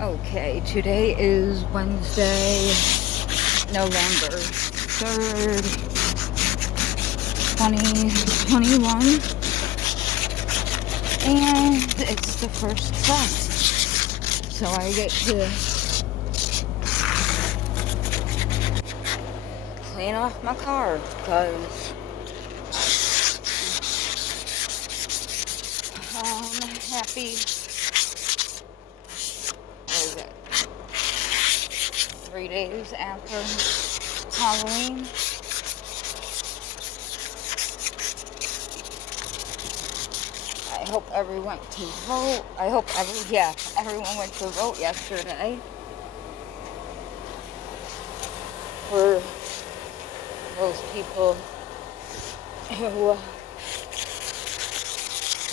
Okay, today is Wednesday, November 3rd, 2021, and it's the first class, so I get to clean off my car, because happy, what is it, 3 days after Halloween. I hope everyone went to vote. Everyone went to vote yesterday. For those people who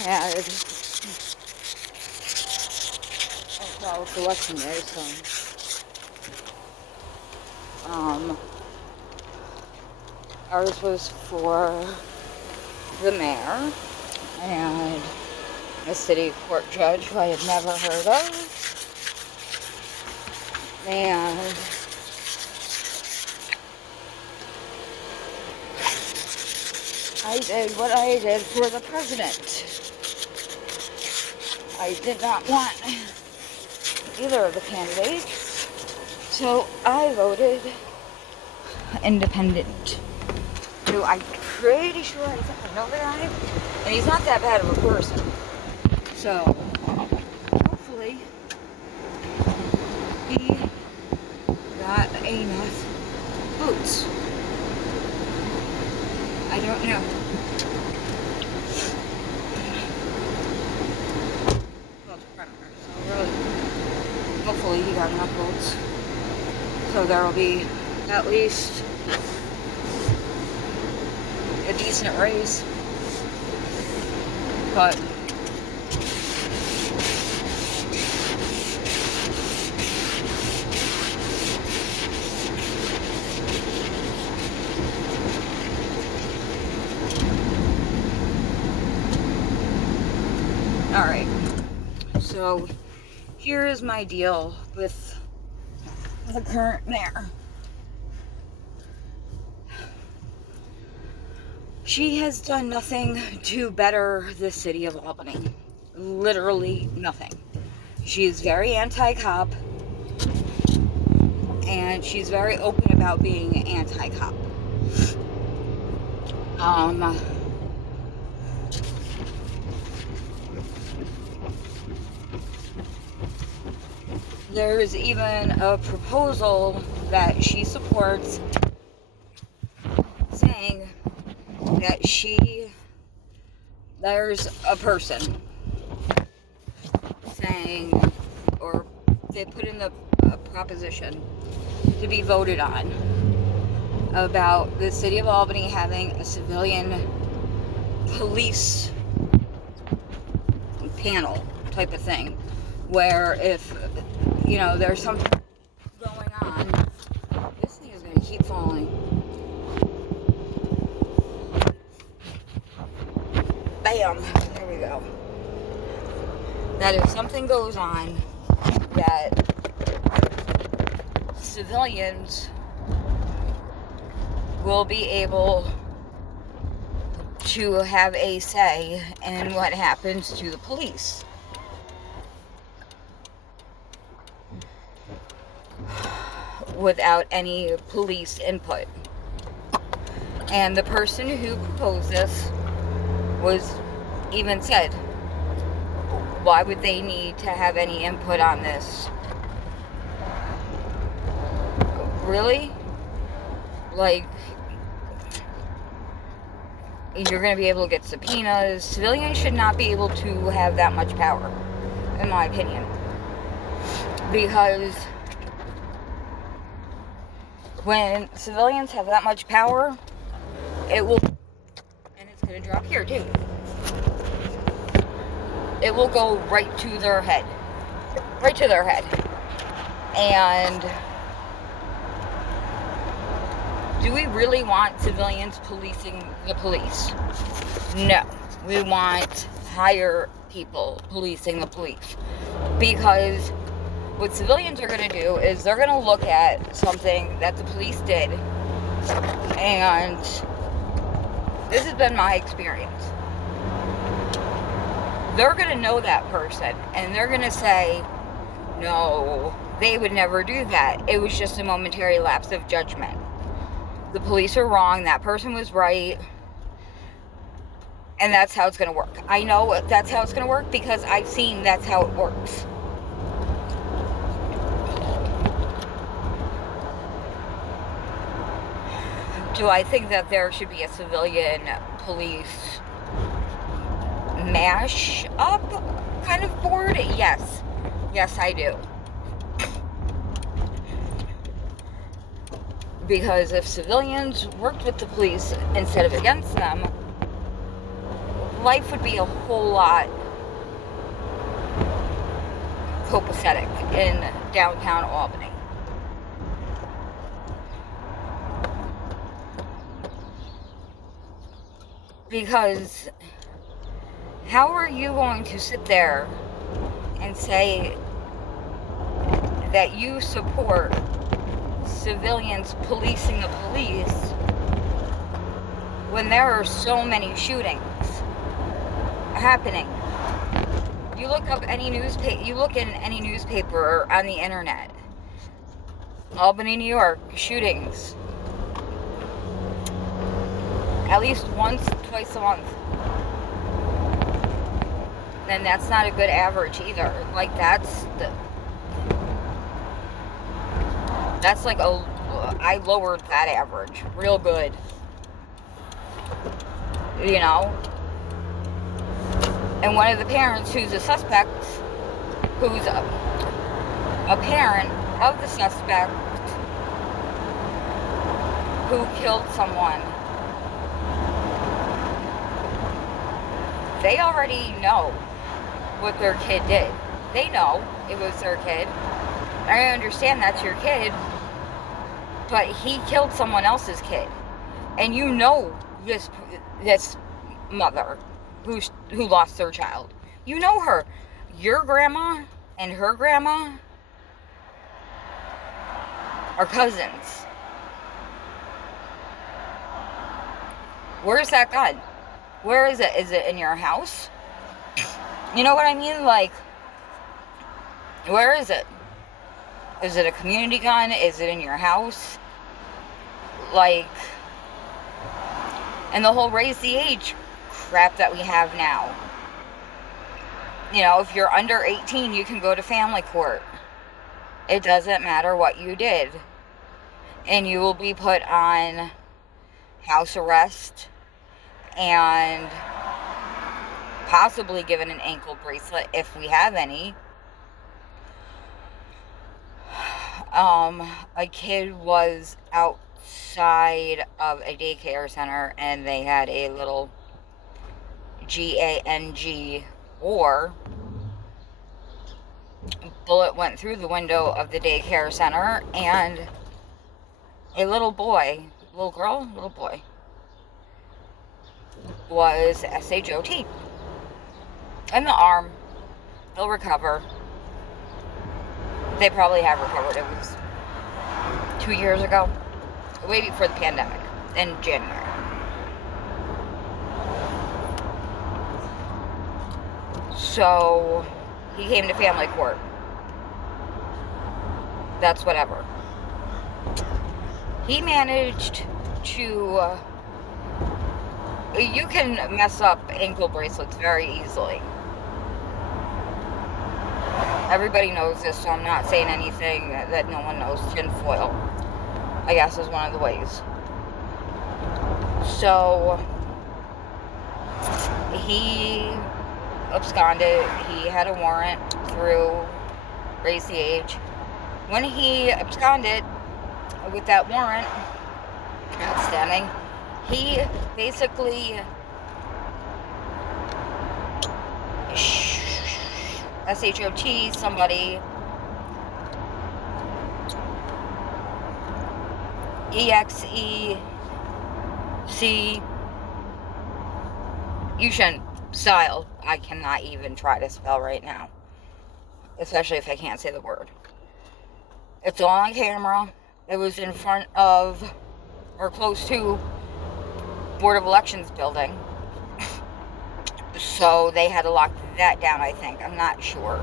had, well, it's election day, so, ours was for the mayor and a city court judge who I had never heard of, and I did what I did for the president. I did not want either of the candidates, so I voted independent, who I'm pretty sure I think I know the guy, and he's not that bad of a person. So, hopefully, he got enough votes. I don't know. Well, it's primary, so really, hopefully he got enough votes. So there will be at least a decent race. But alright, so here is my deal with the current mayor. She has done nothing to better the city of Albany. Literally nothing. She is very anti-cop, and she's very open about being anti-cop. There's even a proposal that she supports saying that there's a person saying, or they put in a proposition to be voted on about the city of Albany having a civilian police panel type of thing, where if, there's something going on, this thing is going to keep falling. Bam! There we go. That if something goes on, that civilians will be able to have a say in what happens to the police. Without any police input. And the person who proposed this even said, why would they need to have any input on this? Really? Like, you're going to be able to get subpoenas. Civilians should not be able to have that much power, in my opinion. Because when civilians have that much power, it will, and it's going to drop here too, it will go right to their head. Right to their head. And do we really want civilians policing the police? No. We want higher people policing the police. Because what civilians are going to do is they're going to look at something that the police did, and this has been my experience. They're going to know that person, and they're going to say, no, they would never do that. It was just a momentary lapse of judgment. The police are wrong. That person was right. And that's how it's going to work. I know that's how it's going to work because I've seen that's how it works. Do I think that there should be a civilian police mash up kind of board? Yes. Yes, I do. Because if civilians worked with the police instead of against them, life would be a whole lot copacetic in downtown Albany. Because how are you going to sit there and say that you support civilians policing the police when there are so many shootings happening? You look up any newspaper, you look in any newspaper or on the internet. Albany, New York, shootings. At least once, twice a month. And that's not a good average either. Like, that's like I lowered that average real good. You know? And one of the parents who's a suspect, who's a parent of the suspect who killed someone, they already know what their kid did. They know it was their kid. I understand that's your kid, but he killed someone else's kid. And you know this mother who lost their child. You know her. Your grandma and her grandma are cousins. Where's that gun? Where is it? Is it in your house? You know what I mean? Like, where is it? Is it a community gun? Is it in your house? Like, and the whole raise the age crap that we have now. You know, if you're under 18, you can go to family court. It doesn't matter what you did. And you will be put on house arrest and possibly given an ankle bracelet if we have any. A kid was outside of a daycare center and they had a little GANG or bullet went through the window of the daycare center and a little boy, little girl, little boy was SHOT in the arm. They'll recover. They probably have recovered. It was 2 years ago, way before the pandemic, in January. So he came to family court. That's whatever. He managed to you can mess up ankle bracelets very easily. Everybody knows this, so I'm not saying anything that no one knows. Tinfoil, I guess, is one of the ways. So he absconded. He had a warrant through Raise the Age. When he absconded with that warrant outstanding, he basically SHOT somebody, execution style. I cannot even try to spell right now, especially if I can't say the word. It's all on camera. It was in front of, or close to, Board of Elections building. So they had to lock that down, I think. I'm not sure.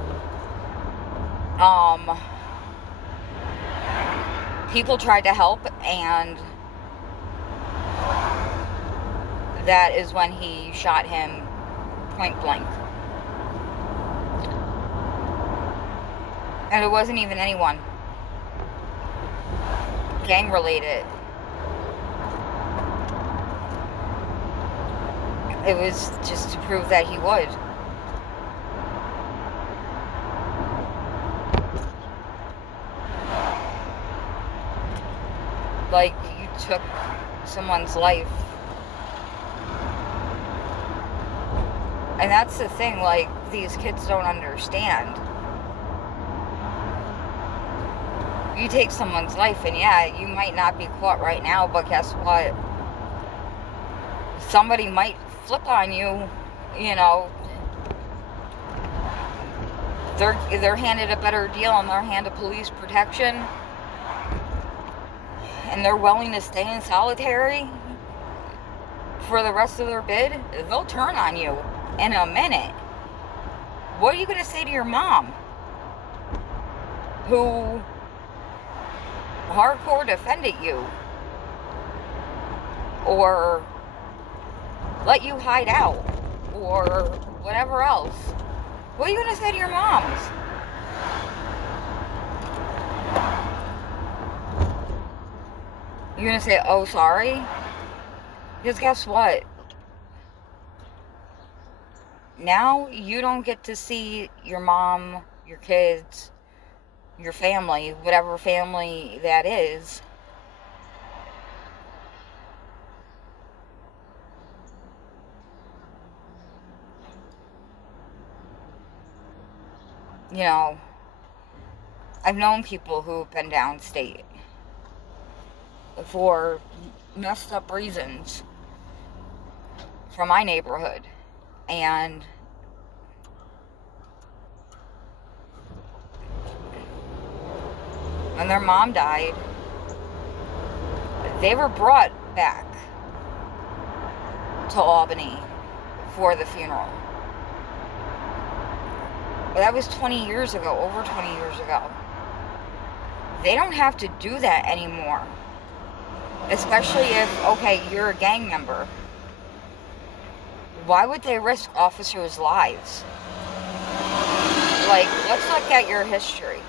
People tried to help, and that is when he shot him point blank. And it wasn't even anyone gang related. It was just to prove that he would. Like, you took someone's life. And that's the thing, like, these kids don't understand. You take someone's life, and yeah, you might not be caught right now, but guess what? Somebody might flip on you, you know. They're handed a better deal, and they're handed police protection, and they're willing to stay in solitary for the rest of their bid. They'll turn on you in a minute. What are you going to say to your mom, who hardcore defended you, or let you hide out, or whatever else? What are you going to say to your moms? You're going to say, oh, sorry? Because guess what? Now you don't get to see your mom, your kids, your family, whatever family that is. You know, I've known people who've been downstate for messed up reasons from my neighborhood, and when their mom died, they were brought back to Albany for the funeral. But that was 20 years ago, over 20 years ago. They don't have to do that anymore. Especially if, okay, you're a gang member. Why would they risk officers' lives? Like, let's look at your history.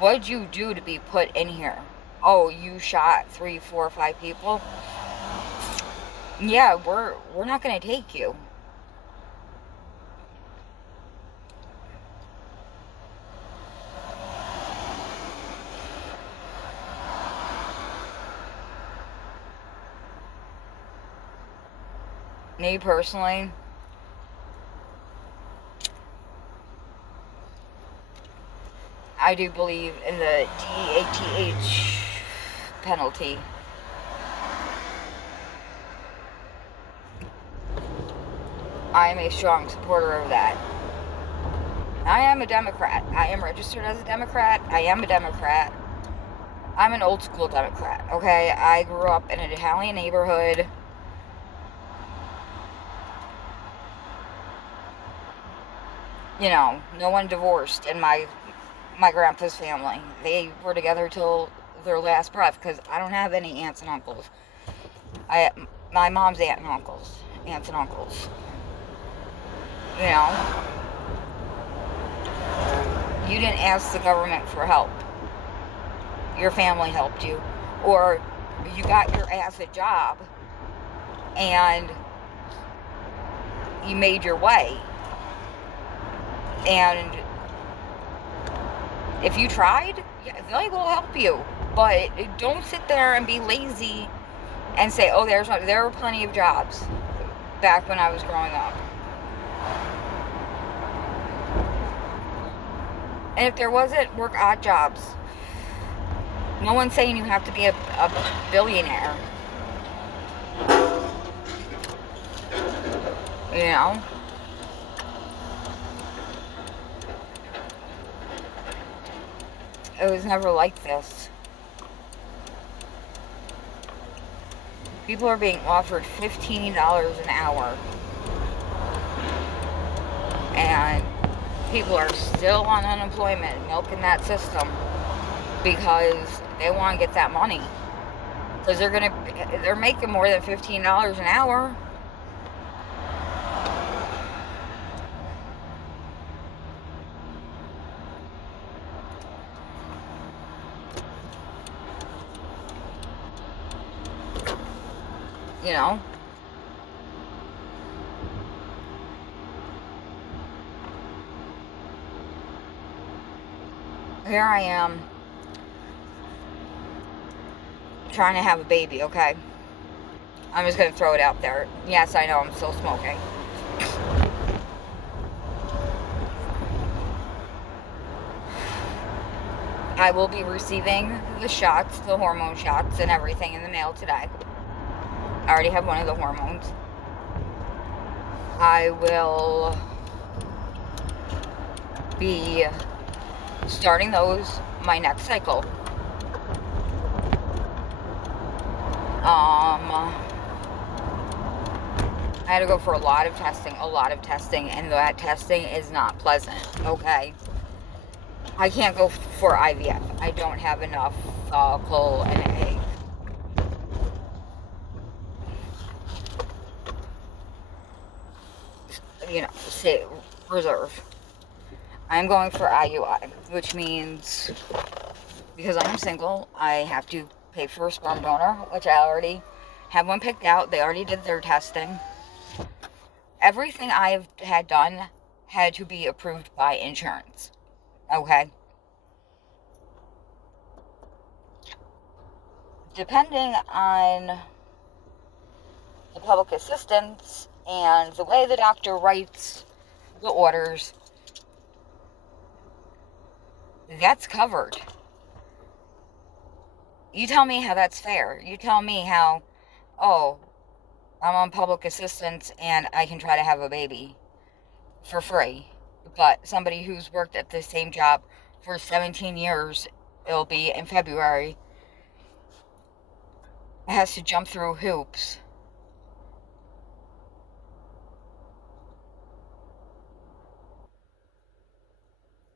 What did you do to be put in here? Oh, you shot 3, 4, 5 people? Yeah, we're not going to take you. Me personally, I do believe in the DATH penalty. I am a strong supporter of that. I am a Democrat. I am registered as a Democrat. I am a Democrat. I'm an old school Democrat, okay? I grew up in an Italian neighborhood. You know, no one divorced in my grandpa's family. They were together till their last breath, because I don't have any aunts and uncles. My mom's aunts and uncles. You know, you didn't ask the government for help. Your family helped you, or you got your ass a job and you made your way. And if you tried, yeah, they will help you. But don't sit there and be lazy and say, oh, there were plenty of jobs back when I was growing up. And if there wasn't, work odd jobs. No one's saying you have to be a billionaire. You know? It was never like this. People are being offered $15 an hour. And people are still on unemployment, milking that system because they want to get that money. Because they're making more than $15 an hour. You know? Here I am trying to have a baby, okay? I'm just going to throw it out there. Yes, I know I'm still smoking. I will be receiving the shots, the hormone shots and everything in the mail today. I already have one of the hormones. I will be starting those my next cycle. I had to go for a lot of testing, and that testing is not pleasant, okay? I can't go for IVF. I don't have enough follicle and egg. You know, say reserve. I'm going for IUI, which means because I'm single, I have to pay for a sperm donor, which I already have one picked out. They already did their testing. Everything I've had done had to be approved by insurance. Okay? Depending on the public assistance and the way the doctor writes the orders, that's covered. You tell me how that's fair. You tell me how, oh, I'm on public assistance and I can try to have a baby for free. But somebody who's worked at the same job for 17 years, it'll be in February, has to jump through hoops.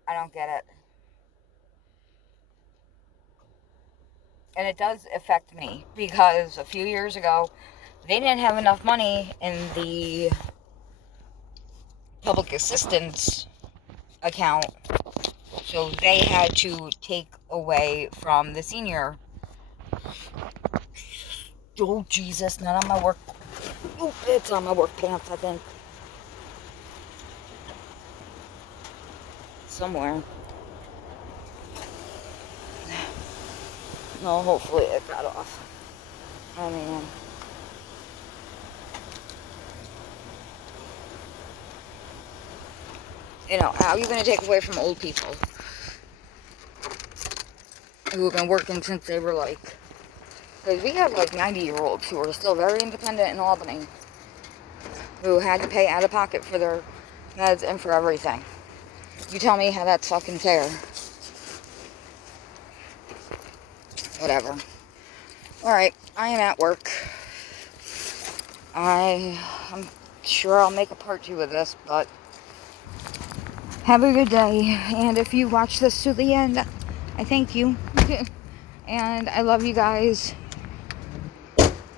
I don't get it. And it does affect me because a few years ago, they didn't have enough money in the public assistance account, so they had to take away from the senior. Oh, Jesus, not on my work. Oh, it's on my work pants, I think. Somewhere. No, hopefully it got off. I mean, you know, how are you going to take away from old people who have been working since they were like, because we have like 90-year-olds who are still very independent in Albany, who had to pay out of pocket for their meds and for everything. You tell me how that's fucking fair. Whatever. Alright, I am at work. I'm sure I'll make a part 2 of this, but have a good day. And if you watch this to the end, I thank you. And I love you guys.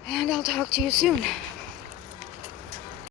And I'll talk to you soon.